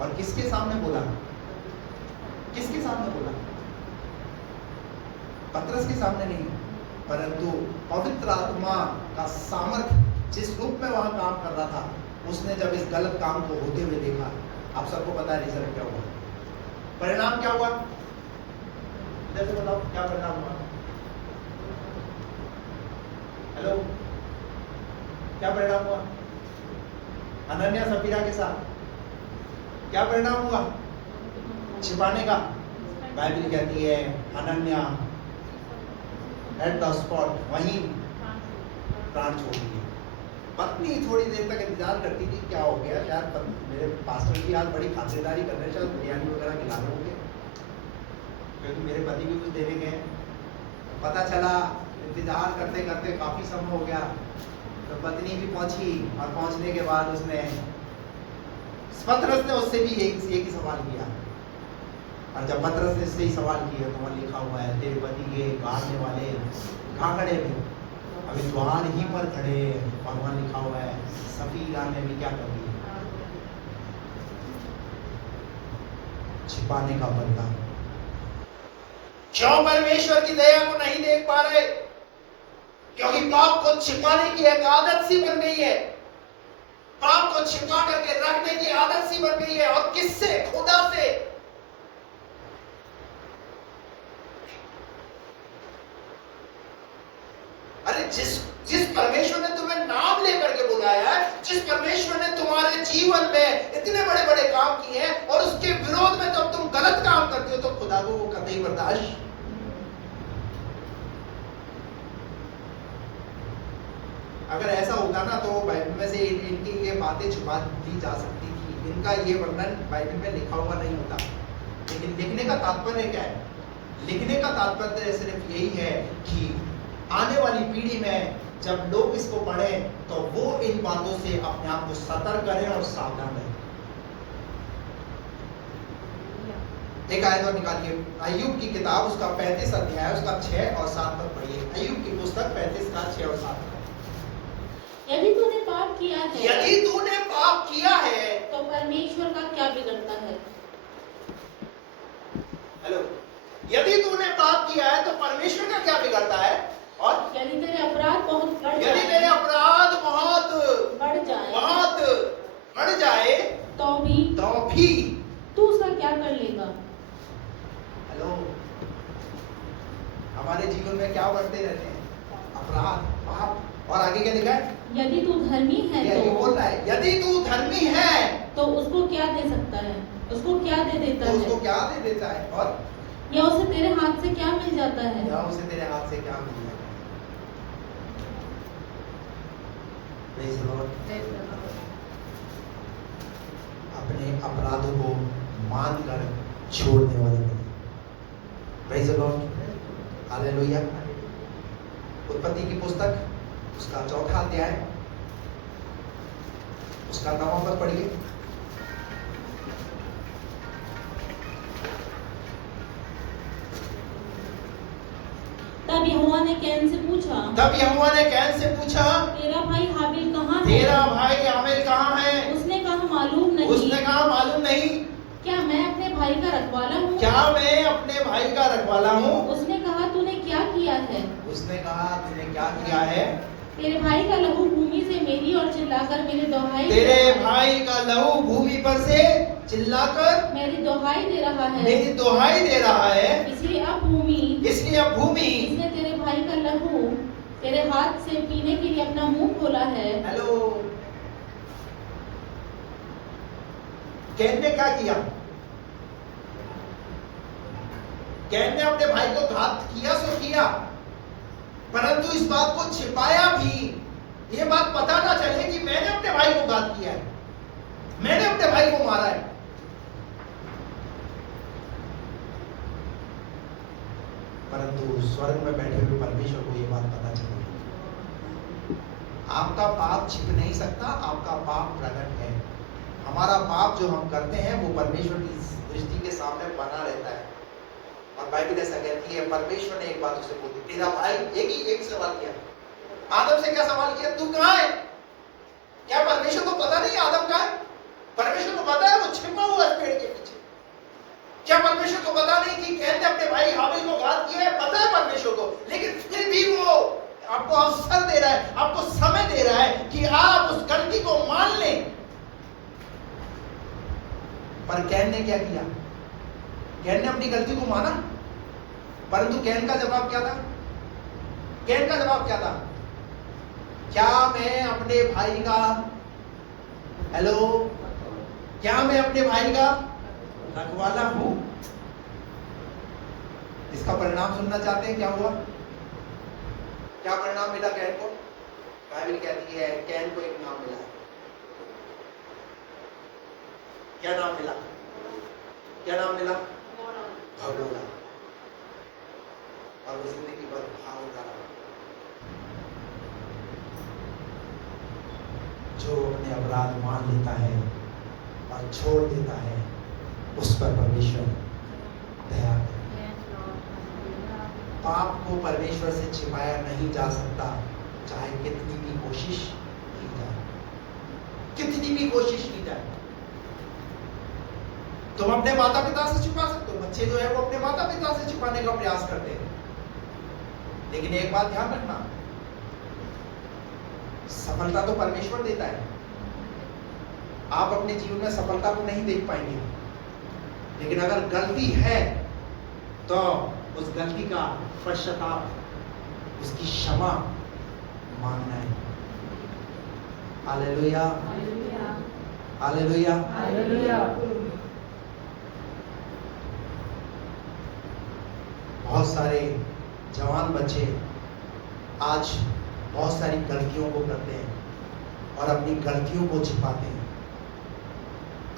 और किसके सामने बोला? किसके सामने बोला? पतरस के सामने नहीं, परंतु पवित्र आत्मा का सामर्थ जिस रूप में वहां काम कर रहा था, उसने जब इस गलत काम को होते हुए देखा, आप सबको पता है रिजल्ट क्या हुआ? परिणाम क्या हुआ? इधर से बताओ क्या परिणाम हुआ? हेलो, क्या परिणाम हुआ? हनन्याह सफीरा के साथ क्या परिणाम हुआ? छिपाने का। बाइबल कहती है हनन्याह एट द स्पॉट वहीं प्राण छोड़ दिए। पत्नी थोड़ी देर तक इंतजार करती थी क्या हो गया, शायद मेरे पास्टर की आज बड़ी खातिरदारी कर रहे हैं, शायद बिरयानी वगैरह खिला रहे होंगे, क्योंकि मेरे पति भी कुछ देने गए। पता चला इंतजार करते करते काफी समय हो गया, तो पत्नी भी पहुंची, और पहुंचने के बाद उसने पतरस ने उससे भी एक ही सवाल किया। और जब पतरस ने इससे ही सवाल किया तो वहां लिखा हुआ है तेरे पति के गाड़ने वाले कहाँ खड़े थे? अभी द्वार ही पर खड़े। और वहां लिखा हुआ है सफीरा ने भी क्या कर दिया? छिपाने का बदला। क्यों परमेश्वर की दया को नहीं देख पा रहे? क्योंकि पाप को छिपाने की एक आदत सी बन गई है। पाप को छिपा करके रखने की आदत सी बन गई है। और किससे? खुदा से। अरे जिस परमेश्वर ने तुम्हें नाम लेकर के बुलाया है, जिस परमेश्वर ने तुम्हारे जीवन में इतने बड़े बड़े काम किए हैं, और उसके विरोध में जब तुम गलत काम करते हो तो खुदा को वो कतई बर्दाश्त। अगर ऐसा होता ना तो बाइबल में से इनकी ये बातें छुपा दी जा सकती थी, इनका ये वर्णन बाइबल में लिखा हुआ नहीं होता। लेकिन लिखने का तात्पर्य क्या है? लिखने का तात्पर्य सिर्फ यही है कि आने वाली पीढ़ी में जब लोग इसको पढ़ें तो वो इन बातों से अपने आप को सतर्क करें और सावधान रहें। एक आयत और निकालिए, अय्यूब की किताब उसका 35 अध्याय उसका 6 और 7 पद पढ़िए। अय्यूब की पुस्तक 35 का 6 और 7 पद। यदि तूने पाप किया है, यदि तूने पाप किया है, तो परमेश्वर का क्या बिगड़ता है? हेलो, यदि तूने पाप किया है तो परमेश्वर का क्या बिगड़ता है? और यदि तेरे अपराध बहुत बढ़ यदि जाए, तेरे अपराध बहुत बढ़ जाए तो भी तू उसका क्या कर लेगा? हेलो, हमारे जीवन में क्या बढ़ते रहते हैं? अपराध, पाप। और आगे क्या लिखा है? यदि तू धर्मी है ये बोल रहा है, यदि तू धर्मी है तो उसको क्या दे सकता है? उसको क्या दे देता तो है? उसको क्या दे देता है? और या उसे तेरे हाथ से क्या मिल जाता है? या उसे तेरे हाथ से क्या मिल जाता है? Praise the Lord। अपने अपराधों को मानकर छोड़ने वाले बने। Praise the Lord। हालेलुया। उत्पत्ति की पुस्तक उसका 4था अध्याय उसका 9वां पद पढ़िए। तब यहोवा ने कैन से पूछा, तेरा भाई हाबिल कहाँ है? तेरा भाई हाबिल कहाँ है? उसने कहा मालूम नहीं। क्या मैं अपने भाई का रखवाला हूँ? उसने कहा तूने क्या किया है? तेरे भाई का लहू भूमि से मेरी और चिल्लाकर मेरी दोहाई तेरे भाई का लहू भूमि पर से चिल्लाकर मेरी दोहाई दे रहा है। मेरी दोहाई दे रहा है। इसलिए अब भूमि इसने तेरे भाई का लहू तेरे हाथ से पीने के लिए अपना मुंह खोला है। हेलो, कैन ने क्या किया? कैन ने अपने भाई को घात किया सो किया, परंतु इस बात को छिपाया भी, ये बात पता ना चले कि मैंने अपने भाई को घात किया है, मैंने अपने भाई को मारा है। परंतु स्वर्ग में बैठे हुए परमेश्वर को ये बात पता चली। आपका पाप छिप नहीं सकता, आपका पाप प्रकट है। हमारा पाप जो हम करते हैं वो परमेश्वर की दृष्टि के सामने बना रहता है। और बाइबल ऐसा कहती है, परमेश्वर ने एक बात उसे बोली, तेरा भाई एक ही सवाल किया, आदम से क्या सवाल किया? तू कहाँ है? क्या परमेश्वर को पता नहीं आदम कहाँ है? परमेश्वर को पता है, वो छिपा हुआ है पेड़ के पीछे। क्या परमेश्वर को पता नहीं कि कैन ने अपने भाई हाबिल को घात किया है? पता है परमेश्वर को, लेकिन फिर भी वो आपको अवसर दे रहा है, आपको समय दे रहा है कि आप उस गलती को मान लें। पर कैन ने क्या किया? कैन ने अपनी गलती को माना, परंतु कैन का जवाब क्या था? क्या मैं अपने भाई का रखवाला हूं? इसका परिणाम सुनना चाहते हैं? क्या हुआ? क्या परिणाम मिला कैन को? बाइबल कहती है कैन को एक नाम मिला। क्या नाम मिला? भगोड़ा। और वो जिंदगी भर भागता रहा। जो अपने अपराध मान लेता है और छोड़ देता है, उस पर परमेश्वर दया करता है। पाप को परमेश्वर से छिपाया नहीं जा सकता, चाहे कितनी भी कोशिश की जाए। तुम अपने माता पिता से छिपा सकते हो, बच्चे जो है वो अपने माता पिता से छिपाने का प्रयास करते हैं, लेकिन एक बात ध्यान रखना, सफलता तो परमेश्वर देता है। आप अपने जीवन में सफलता को नहीं देख पाएंगे, लेकिन अगर गलती है तो उस गलती का पश्चाताप, उसकी क्षमा मांगना है। Hallelujah, hallelujah, hallelujah. बहुत सारे जवान बच्चे आज बहुत सारी गलतियों को करते हैं और अपनी गलतियों को छिपाते हैं,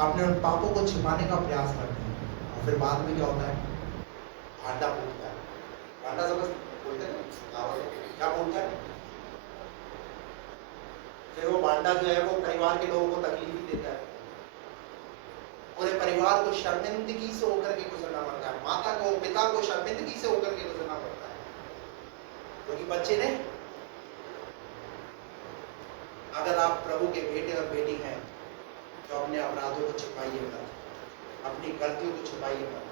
अपने उन पापों को छिपाने का प्रयास करते हैं, और फिर बाद में क्या होता है? भांडा फूटता है। भांडा समझ बोलते हैं क्या बोलता है? फिर वो भांडा जो है वो परिवार के लोगों को तकलीफ भी देता है, पूरे परिवार परिवार को शर्मिंदगी से होकर के गुजरना पड़ता है, माता को पिता को शर्मिंदगी से होकर के गुजरना पड़ता है, क्योंकि बच्चे ने, अगर आप प्रभु के बेटे और बेटी हैं तो अपने अपराधों को छुपाइए मत, अपनी गलतियों को छुपाइए मत।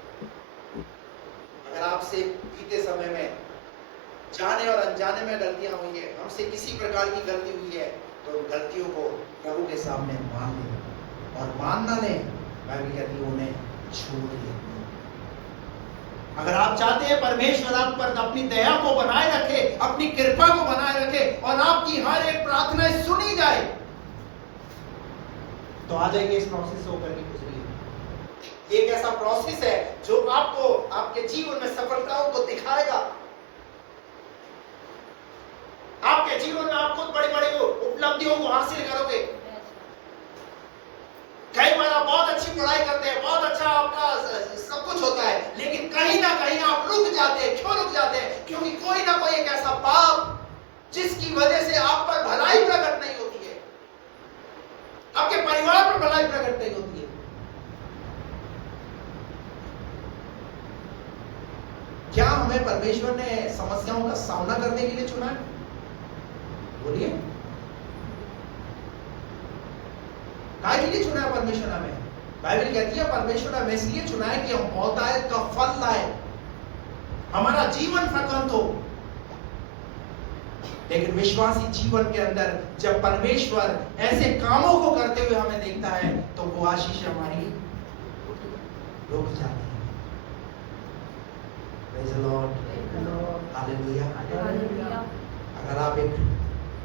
अगर आपसे बीते समय में जाने और अनजाने में गलतियां हुई है, हमसे किसी प्रकार की गलती हुई है, तो उन गलतियों को प्रभु के सामने मान ले, और मानना ले, बाइबल कहती है उन्हें छोड़ दे। अगर आप चाहते हैं परमेश्वर आप पर अपनी दया को बनाए रखे, अपनी कृपा को बनाए रखे और आपकी हर एक प्रार्थना सुनी जाए, तो आ जाइए इस प्रोसेस से होकर के गुजरिए। एक ऐसा प्रोसेस है जो आपको आपके जीवन में सफलताओं को दिखाएगा। आपके जीवन में आप खुद बड़ी बड़ी उपलब्धियों को हासिल करोगे। कई बार आप बहुत अच्छी पढ़ाई करते हैं, बहुत अच्छा आपका सब कुछ होता है, लेकिन कहीं ना कहीं आप रुक जाते हैं। क्यों रुक जाते हैं? क्योंकि कोई ना कोई एक ऐसा पाप जिसकी वजह से आप पर भलाई प्रकट नहीं होती है, आपके परिवार पर भलाई प्रकट नहीं होती है। क्या हमें परमेश्वर ने समस्याओं का सामना करने के लिए चुना है? बोलिए, काय के लिए चुना है परमेश्वर हमें? बाइबल कहती है परमेश्वर हमें इसलिए चुना है कि हम बहुतायत का फल लाए, हमारा जीवन फलवंत हो। लेकिन विश्वासी जीवन के अंदर जब परमेश्वर ऐसे कामों को करते हुए हमें देखता है तो वो आशीष हमारी रुक जाती है। Praise the Lord, hallelujah. अगर आप एक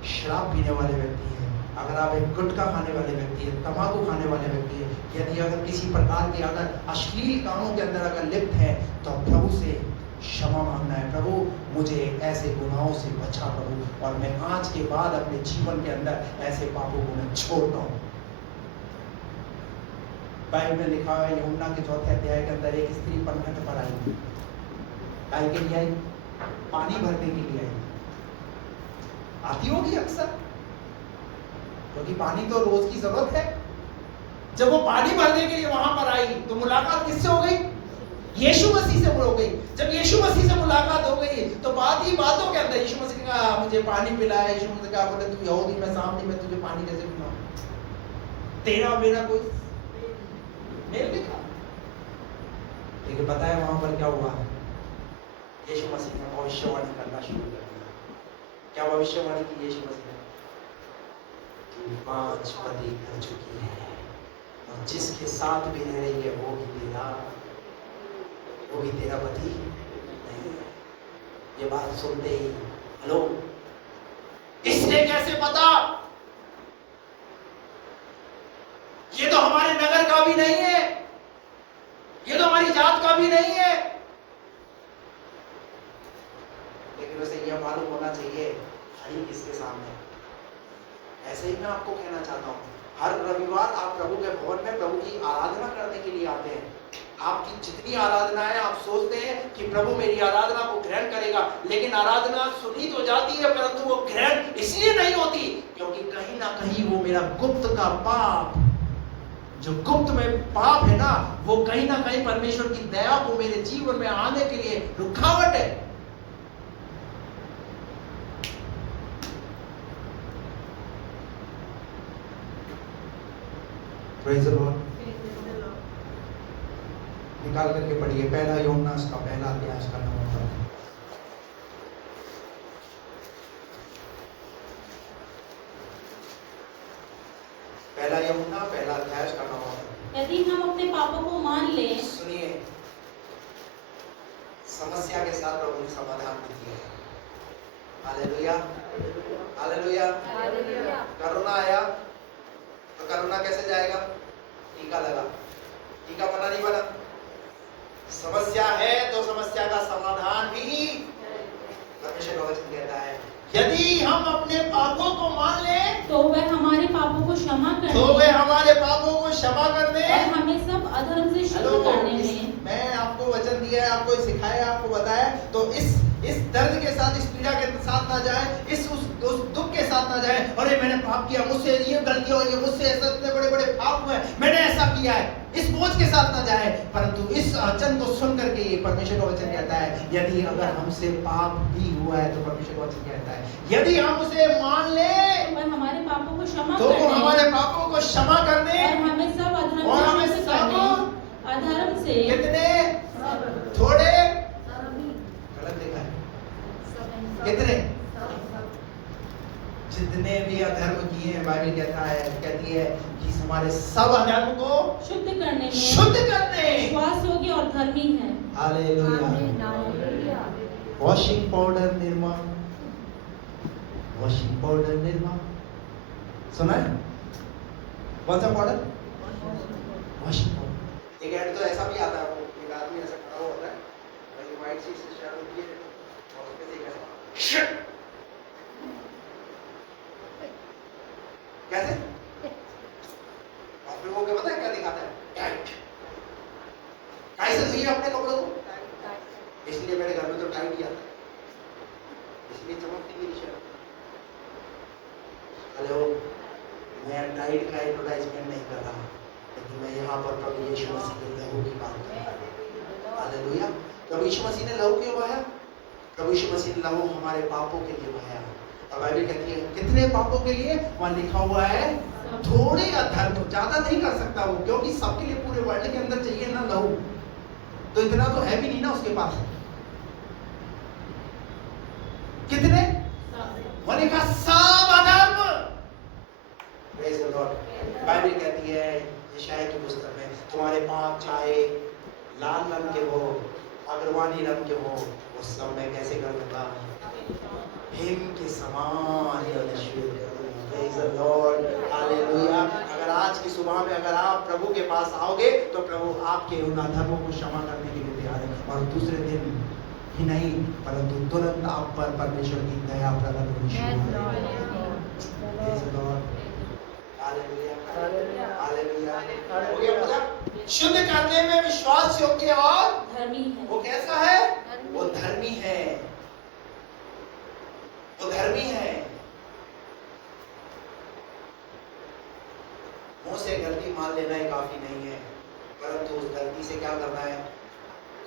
शराब पीने वाले व्यक्ति हैं, अगर आप एक गुटखा खाने वाले व्यक्ति हैं, तंबाकू खाने वाले व्यक्ति हैं, यदि अगर किसी प्रकार के अगर अश्लील कामों के अंदर अगर लिप्त है, तो प्रभु से क्षमा मांगना है। प्रभु मुझे ऐसे गुनाहों से बचा प्रभु, और मैं आज के बाद अपने जीवन के अंदर ऐसे पापों को मैं छोड़ता हूँ। बाइबल में लिखा है यूहन्ना के 4 अध्याय के अंदर एक स्त्री पनघट पर आई। काय के लिए आई? पानी भरने के लिए आई। आती होगी अक्सर, क्योंकि पानी तो रोज की जरूरत है। जब वो पानी भरने के लिए वहां पर आई तो मुलाकात किससे हो गई? यीशु मसीह से हो गई। जब यीशु मसीह से मुलाकात हो गई तो बात ही बातों के अंदर यीशु मसीह ने कहा मुझे पानी पिलाया। यीशु मसीह कहा बोले तू यहूदी, मैं सामने में तुझे पानी कैसे पिलाऊं? तेरा मेरा कोई मेल नहीं था। लेकिन बताया वहां पर क्या हुआ? यीशु मसीह ने भविष्यवाणी करना शुरू कर दिया। क्या भविष्यवाणी की यीशु मसीह ने? 5 पति कर चुकी है और जिसके साथ भी रह रही है वो भी तेरा पति नहीं है। ये बात सुनते ही हेलो, इसने कैसे पता? ये तो हमारे नगर का भी नहीं है, ये तो हमारी जात का भी नहीं है। लेकिन उसे यह मालूम होना चाहिए खड़ी किसके सामने। ऐसे ही मैं आपको कहना चाहता हूँ, हर रविवार आप प्रभु के भवन में प्रभु की आराधना करने के लिए आते हैं। आपकी जितनी आराधना है आप सोचते हैं कि प्रभु मेरी आराधना को ग्रहण करेगा, लेकिन आराधना सुनी तो जाती है परंतु वो ग्रहण इसलिए नहीं होती क्योंकि कहीं ना कहीं वो मेरा गुप्त का पाप, जो गुप्त में पाप है ना, वो कहीं ना कहीं परमेश्वर की दया को मेरे जीवन में आने के लिए रुकावट है। Praise the Lord. निकाल करके पढ़िए 1 यूहन्ना उसका 1 अध्याय उसका 9 पद। 1 यूहन्ना 1 अध्याय उसका 9 पद। यदि हम अपने पापों को मान ले, सुनिए, समस्या के साथ प्रभु ने समाधान भी दिया है। Hallelujah, hallelujah. कोरोना आया तो कोरोना कैसे जाएगा? टीका लगा, टीका बना नहीं बना। समस्या है तो समस्या का समाधान भी परमेश्वर का वचन कहता है यदि हम अपने पापों को मान लें तो वह हमारे पापों को क्षमा कर तो वे हमारे पापों को क्षमा कर दे और हमें सब अधर्म से शुद्ध करने में। मैं आपको वचन दिया है, आपको सिखाया, आपको बताया, तो इस इस दर्द के साथ, इस पीड़ा के साथ ना जाए, उस दुख के साथ ना जाए, अरे मैंने पाप किया, मुझसे ये गलती हो गई, मुझसे ऐसे इतने बड़े बड़े पाप हुए, मैंने ऐसा किया है, इस बोझ के साथ ना जाए। परंतु इस वचन को सुन करके परमेश्वर का वचन कहता है, यदि अगर हमसे पाप भी हुआ है तो परमेश्वर का वचन कहता है यदि हम उसे मान ले और हमारे पापों को क्षमा तो वो करने हमारे पापों को क्षमा करने और हमें सब अधर्म और हमें से सब करने, अधर्म से कितने थोड़े गलत देखा है, कितने जितने भी अधर्म किए हैं, बाइबल कहती है कि हमारे सब अधर्म को शुद्ध करने विश्वास योग्य और धर्मी है। Hallelujah. Washing powder Nirma, washing powder Nirma, सुना है? कौन सा पाउडर? Washing powder. एक ऐड तो ऐसा भी आता है, वो एक आदमी ऐसा खड़ा हुआ होता है, भाई व्हाइट चीज से शैडो किए और उसमें से कैसा कैसे और फिर वो क्या पता है क्या दिखाता है? टाइट। कैसे धोइए अपने कपड़ों को? इसलिए मेरे घर में तो टाइट ही आता है, इसलिए चमकती मेरी शर्ट। हेलो, मैं टाइट का एडवर्टाइजमेंट नहीं कर रहा, लेकिन मैं यहाँ पर प्रभु यीशु मसीह के लहू की बात कर रहा हूँ। हालेलुया। प्रभु यीशु मसीह ने लहू क्यों बहाया? प्रभु यीशु मसीह ने लहू हमारे पापों के लिए बहाया। और बाइबल कहती है कितने पापों के लिए? वहां लिखा हुआ है थोड़े अधर्म, ज्यादा नहीं कर सकता वो, क्योंकि सबके लिए पूरे वर्ल्ड के अंदर चाहिए ना लहू, तो इतना तो है भी नहीं ना उसके पास। कितने? वहां लिखा सब अधर्म। Praise the Lord. बाइबल कहती है यशायाह की पुस्तक में, तुम्हारे पाप चाहे लाल रंग के हो, अग्रवानी रंग के हो, वो सब मैं कैसे कर दूंगा? हिम के समान श्वेत कर दूंगा। Praise the Lord. हालेलुया। अगर आज की सुबह में अगर आप प्रभु के पास आओगे तो प्रभु आपके उन अधर्मों को क्षमा करने के लिए तैयार है, और दूसरे दिन ही नहीं परंतु तुरंत आप पर परमेश्वर की दया प्रकट होनी शुरू हो जाएगी। Praise the Lord. Hallelujah. Hallelujah. हो गया पूरा? शुद्ध करने में विश्वास योग्य और धर्मी है। वो कैसा है? वो धर्मी है, वो धर्मी है। मुंह से गलती मान लेना ही काफी नहीं है, परंतु उस गलती से क्या करना है?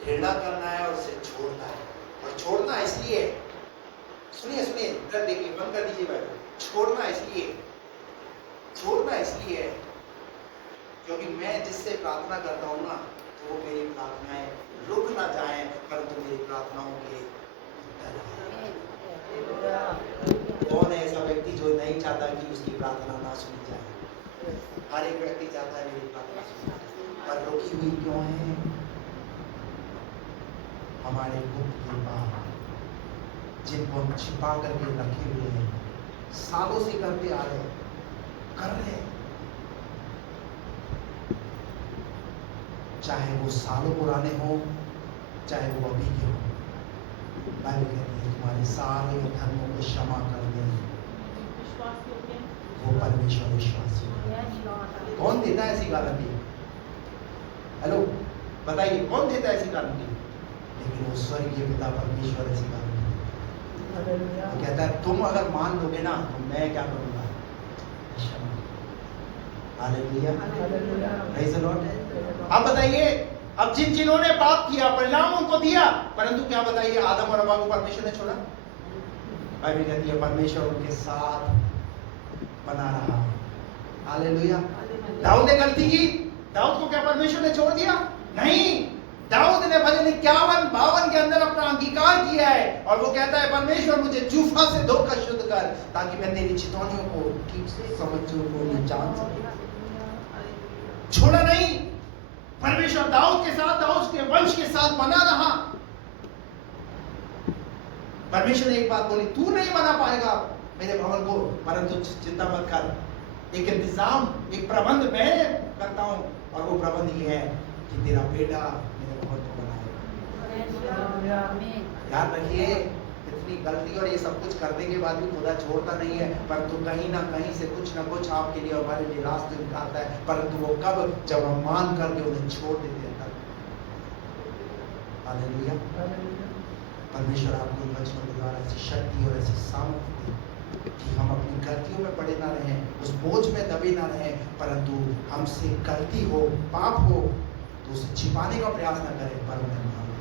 घृणा करना है और उसे छोड़ना है। और छोड़ना इसलिए, सुनिए सुनिए, इधर देखिए, बंद कर दीजिए बाइबल। छोड़ना इसलिए है क्योंकि मैं जिससे प्रार्थना करता हूँ ना, तो वो मेरी प्रार्थनाएं रुक ना जाएं, परंतु मेरी प्रार्थनाओं के उत्तर आए। कौन है ऐसा व्यक्ति जो नहीं चाहता कि उसकी प्रार्थना ना सुनी जाए? हर एक व्यक्ति चाहता है मेरी प्रार्थना सुनी जाए, पर रुकी हुई क्यों है? हमारे गुप्त के पाप जिनको हम छिपा करके रखे हुए हैं, सालों से करते आ रहे, कर रहे, चाहे वो सालों पुराने हो, चाहे वो अभी के हो। बाइबल कहती है तुम्हारे सारे धर्मों को क्षमा कर दे, वो परमेश्वर विश्वासी है। कौन देता है ऐसी गारंटी? हेलो, बताइए कौन देता है ऐसी गारंटी? लेकिन वो स्वर्गीय पिता परमेश्वर ऐसी गारंटी वो कहता है तुम अगर मान लोगे ना तो मैं क्या करूंगा? हालेलुया। Praise the Lord. अब बताइए, अब जिन्होंने पाप किया परिणाम उनको दिया, परंतु क्या बताइए आदम और हव्वा को परमेश्वर ने छोड़ा? बाइबल कहती है परमेश्वर उनके साथ बना रहा। हालेलुया। दाऊद ने गलती की, दाऊद को क्या परमेश्वर ने छोड़ दिया? नहीं, दाऊद ने भजन 51-52 के अंदर अपना अंगीकार किया है और वो कहता है परमेश्वर मुझे जूफा से धोकर शुद्ध कर, ताकि मैं तेरी चितौनियों को ठीक से समझूं और जान सकूं। छोड़ा नहीं, परमेश्वर दाऊद के साथ, दाऊद के वंश के साथ बना रहा। परमेश्वर ने एक बात बोली, तू नहीं बना पाएगा मेरे भवन को, परंतु चिंता मत कर, एक इंतजाम, एक प्रबंध मैं करता हूं, और वो प्रबंध ये है कि तेरा बेटा मेरे भवन को बनाएगा। याद रखिए, इतनी गलती और ये सब कुछ करने के बाद भी खुदा छोड़ता नहीं है, परंतु कहीं ना कहीं से कुछ ना कुछ आपके लिए, हमारे लिए रास्ते निकालता है, परंतु वो कब? जब हम मान करके उन्हें छोड़ देते हैं तब। हालेलुया। परमेश्वर आपको इन वचनों के द्वारा ऐसी शक्ति और ऐसी सामर्थ्य दे कि हम अपनी गलतियों में पड़े ना रहें, उस बोझ में दबे ना रहें, परंतु हमसे गलती हो, पाप हो तो उसे छिपाने का प्रयास ना करें, पर उन्हें मानो।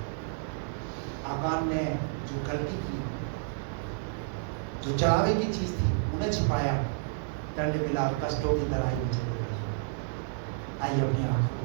आकान ने जो गलती की, जो चढ़ावे की चीज थी, उन्हें छिपाया, दंड मिला, कष्टों की तराई में चले गए। आइए अपनी आंखों को